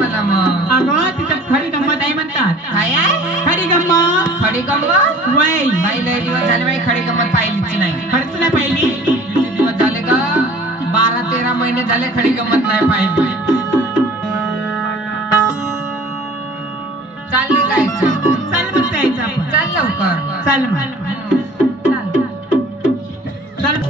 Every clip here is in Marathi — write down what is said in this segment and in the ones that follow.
मला मग. अगं तिथं खरी गंमत आहे म्हणतात. काय आहे? खरी गंमत. खडी गंमत? वय बाई लय दिवस झाले बाई खडी गंमत पाहिलीच नाही. खरंच नाही पाहिली. किती दिवस झाले का? 12-13 महिने झाले खडी गंमत नाही पाहिली. चालले जायचं. चल मग जायचं आपण. चाल लवकर. चल मग. चल.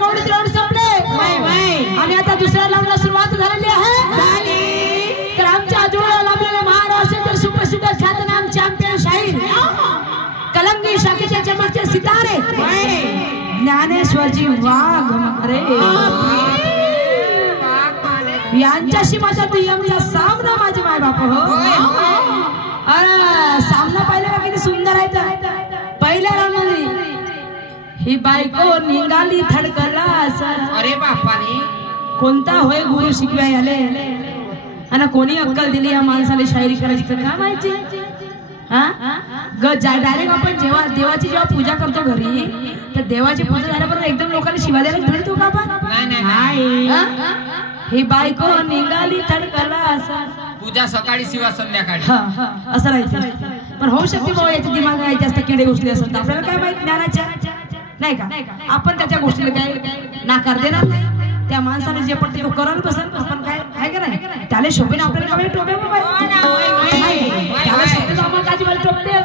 गवळीत राऊंड संपले आणि आता दुसऱ्या राऊंडला सुरुवात झालेली आहे. तर आमच्या आजोळा लाभलेले महाराष्ट्रातील सुप्रसिद्ध ख्यातनाम चॅम्पियन शाहीर कलंगी शाखेचे चमकचे सितारे ज्ञानेश्वरजी वाघ यांच्याशी माझा दुय्यमचा सामना माझे माय बाप हो. सामना पाहिला किती सुंदर आहे. तर पहिल्या राऊंड मध्ये ही बायको निघाली थडकला अरे बापाने कोणता होय गुरु शिकव्या याले आणि कोणी अक्कल दिली या माणसाला शायरी करायची तर काय माहिती. डायरेक्ट आपण जेव्हा देवाची जेव्हा पूजा करतो घरी तर देवाची पूजा झाल्याबरोबर एकदम लोकांना शिवा द्यायला भेटतो का आपण. ही बायको निघाली थडकला पूजा सकाळी शिवा संध्याकाळी असं राहायचं. पण होऊ शकते बाबा याच्या दिमाग आहे जास्त किडे गोष्टी असतात आपल्याला काय माहित ज्ञानाच्या नाही का. आपण त्याच्या गोष्टीला काय नाकार देणार नाही. त्या माणसाने जे पडते तो करायला बसत आपण काय आहे का नाही. त्याला शोभेने आपल्याला काय टोपे त्याला शोभे आम्हाला काची मला टोपते.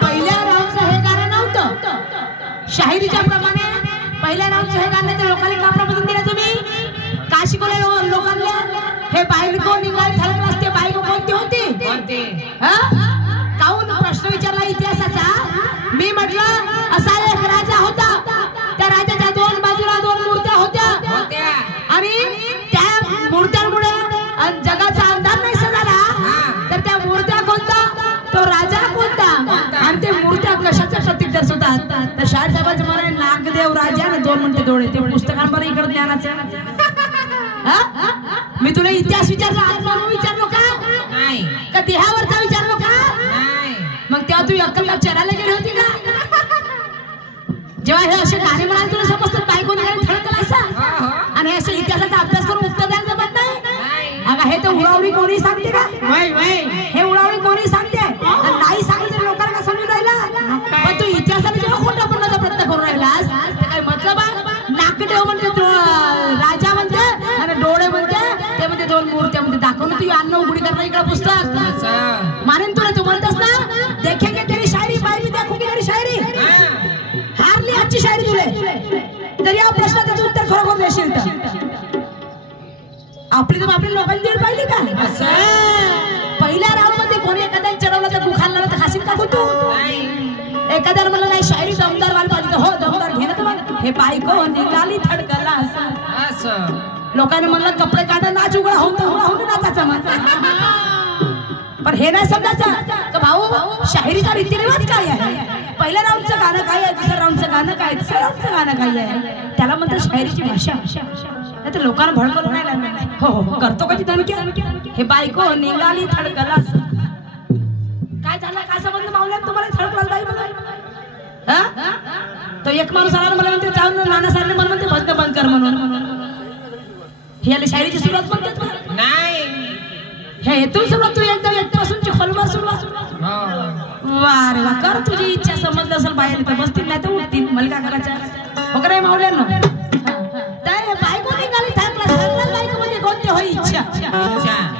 पहिल्या राऊंडचं हे गाणं नव्हतं शाहिरीच्या प्रमाणे. पहिल्या राऊंडचं हे गाणं तर लोकांना का प्रबोधन दिलं तुम्ही का शिकवले लोकांना. हे बायको निघाली थडकला असते बायको कोणती होती. काहून प्रश्न विचारला इतिहासाचा. मी म्हटलं असा एक राजा होता. त्या राजाच्या दोन बाजूला दोन मूर्त्या होत्या आणि त्या मूर्त्यांमुळे जगाचा अंधार नाही झाला. तर त्या मूर्त्या कोणता तो राजा कोणता आणि ते मूर्त्या कशाचं प्रतीक दर्शवतात. तर शाहीर साहेबांचं म्हणे नागदेव राजा आणि दोन म्हणते डोळे. ते पुस्तकांवर इकडे ज्ञानाचं. मी तुला इतिहास विचारला आत्मा विचारलो का नाही का देहावरचा विचारलो का. मग तेव्हा तू अक्कल चरायला गेली होती का. जेव्हा हे असे गाणे म्हणाले तुला समजतात बायको निघाली थडकला असा आणि असे इतिहासाचा अभ्यास करून उत्तर द्यायला जमत नाही. अगं हे तर उडावडी कोणी सांगते का. हे उडावडी कोणी सांगते नाही सांगितलं लोकांना का समजून राहिला. पण तू इतिहासाने जेव्हा खोटा बनवण्याचा प्रयत्न करून राहिलास तर काय मतलब नाकदेव म्हणते राजा म्हणते आणि डोळे म्हणते ते म्हणजे दोन मूर्त्या म्हणजे दाखवून तू अन्न उघडी करणं इकडं पुस्तक मानेन तुला. तू म्हणतस ना देखेंगे तेरी शायरी बाई मी देखूंगी तेरी शायरी. हारली आजची शायरी तुले तरी या प्रश्नाचं उत्तर खरोखर देशील तर. आपली तर आपली लोकांची दीड पाहिली का. पहिल्या राऊंड मध्ये कोणी एखाद्याने चढवलं तर गुखाला तर खाशील का तू. एखाद्याला म्हणलं नाही शायरी दमदार वाली पाहिजे हो दमदार घे ना तुम्हाला. हे बायको निघाली थडकला असं. लोकांनी म्हणलं कपडे काढा नाच उघडा होऊन नाचायचं म्हणतात. पण हे नाही समजायचं का भाऊ शाहिरीचा रीतिरिवाज काय आहे. पहिल्या राऊंडचं गाणं काय आहे दुसऱ्या राऊंडचं गाणं काय तिसऱ्या राऊंडचं गाणं काय आहे त्याला म्हणतात शाहिरीची भाषा. नाही तर लोकांना भडकवलं नाही. हो करतो का ती धमकी. हे बायको निघाली थडकला काय झालं काय समजलं मावल्या तुम्हाला थडकला बाई बघा. तो एक माणूस आला मला म्हणते जाऊन नाना सारले मला म्हणते भजन बंद कर म्हणून. हे शायरीची सुरुवात म्हणतात नाही हे येथून सुरुवात तू एकदम एकपासूनची खोलवर सुरुवात. वा रे वा कर तुझी इच्छा समजलं असेल बाहेर तर बसतील नाही तर उठतील मला काय करायचं हो का नाही मावल्यांना. बायको निघाली थडकला बायको म्हणजे कोणते होई इच्छा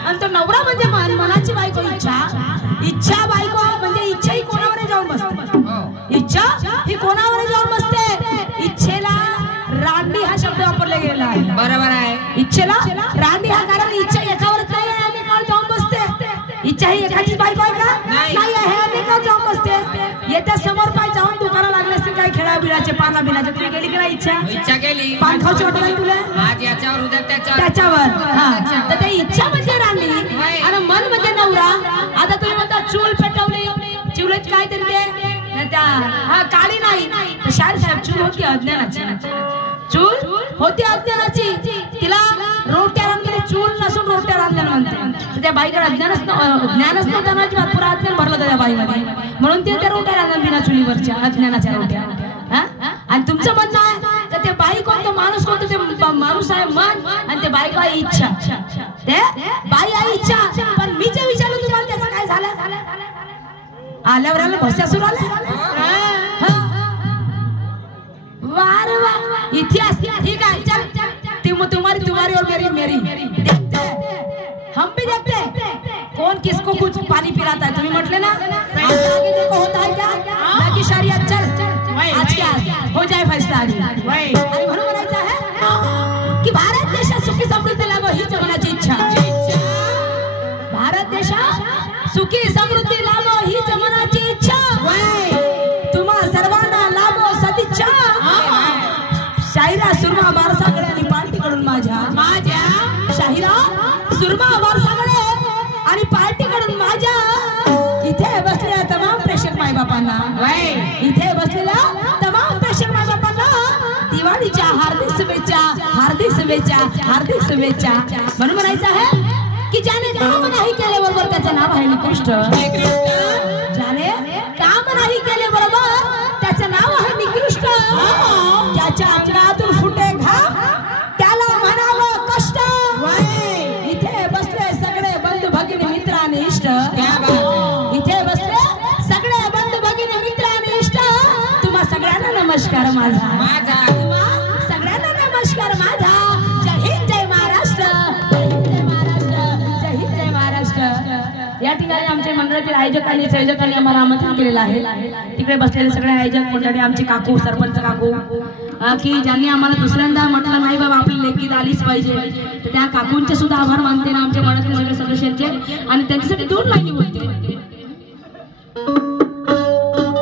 आणि तो नवरा म्हणजे मनाची बायको इच्छा बायको म्हणजे इच्छा ही कोणावर जाऊन बसते. इच्छा ही कोणावर जाऊन बसते. इच्छेला रांडी हा शब्द वापरला गेला आहे. बरोबर आहे. इच्छेला रांडी हा कारण इच्छा एकावरच नाही आहे अनेकावर जाऊन बसते. इच्छा ही एकाचीच बायको आहे का नाही आहे अनेकावर जाऊन बसते. येत्या समोर पाय जाऊन दुकाना लागले असतील काही खेळा बिळाचे पाना बिनाचे तुम्ही गेली की नाही इच्छा केली पान खाऊची वाटत नाही तुला आज याच्यावर उद्या त्याच्यावर. तर ते इच्छा म्हणजे रांडी आणि मन म्हणजे नवरा. आता तुम्ही म्हणता चूल पेटवली चुलीत काय तरी ते त्या काळी नाही. शाहीर साहेब चूल होती अज्ञानाची. चूल होती अज्ञानाची तिला रोट्या रांधलेली चूल नसून रोट्या रांधल्या म्हणते. त्या बाईकडे ज्ञानच नव्हतं पुरा अज्ञान भरलं होतं त्या बाईमध्ये म्हणून ते त्या रोट्या रांधल्या बिना चुलीवरच्या अज्ञानाच्या रोट्या. आणि तुमचं म्हणणं आहे तर ते बाई कोणतं माणूस कोणतं ते माणूस आहे मन आणि ते बाई आहे इच्छा. ते बाई आहे इच्छा. पण मी जे विचारलं तुम्हाला त्याचं काय झालं आल्यावर आलं भस्या सुरू आल्या. वाह रे वाह इतिहास ठीक है चल तुम्हारी और मेरी हम भी देखते हैं कौन किसको कुछ पानी पिलाता है. तुम्ही म्हटले ना आगे देखो होता है क्या ना की शरीयत चल आज क्या हो जाए फैसला आणि म्हणून म्हणायचं आहे की भारत देशात सुखी समृद्धी लाभो हीच मनाची इच्छा. भारत देशात सुखी समृद्धी लाभो हीच मनाची इच्छा. तुम्हा सर्वांना लाभो सदिच्छा. शाहिरा सुरमा वारसाकडे आणि पार्टीकडून माझ्या शाहिरा सुरमा वारसाकडे आणि पार्टीकडून माझ्या इथे बसलेल्या तमाम प्रेक्षक मायबापांना इथे बसलेल्या तमाम प्रेक्षक मायबापांना दिवाळीच्या हार्दिक शुभेच्छा हार्दिक शुभेच्छा हार्दिक शुभेच्छा. म्हणून म्हणायचं आहे की ज्याने काम नाही केले बरोबर त्याचं नाव आहे निकृष्ट. ज्याने काम नाही केले बरोबर त्याचं नाव आहे निकृष्ट. ज्याच्या अंगातून फुटे घाम त्याला म्हणावं कष्ट. इथे बसले सगळे बंधू भगिनी मित्र आणि इष्ट. इथे बसले सगळे बंधू भगिनी मित्र आणि इष्ट. तुम्हा सगळ्यांना नमस्कार माझा. तुम्हा सगळ्यांना नमस्कार माझा. जय हिंद जय महाराष्ट्र. जय हिंद जय महाराष्ट्र. जय हिंद जय महाराष्ट्र. या ठिकाणी आमच्या मंडळातील आयोजकांनी संयोजकांनी आम्हाला आमंत्रण केलेलं आहे. तिकडे बसलेले सगळे आयोजक मंडळी आमचे काकू सरपंच काकू की ज्यांनी आम्हाला दुसऱ्यांदा म्हटलं नाही बाबा आपली लेखी आलीच पाहिजे तर त्या काकूंचे सुद्धा आभार मानते ना आमच्या मंडळातील सगळे सदस्यांचे. आणि त्यांच्यासाठी 2 लाईनी बोलते.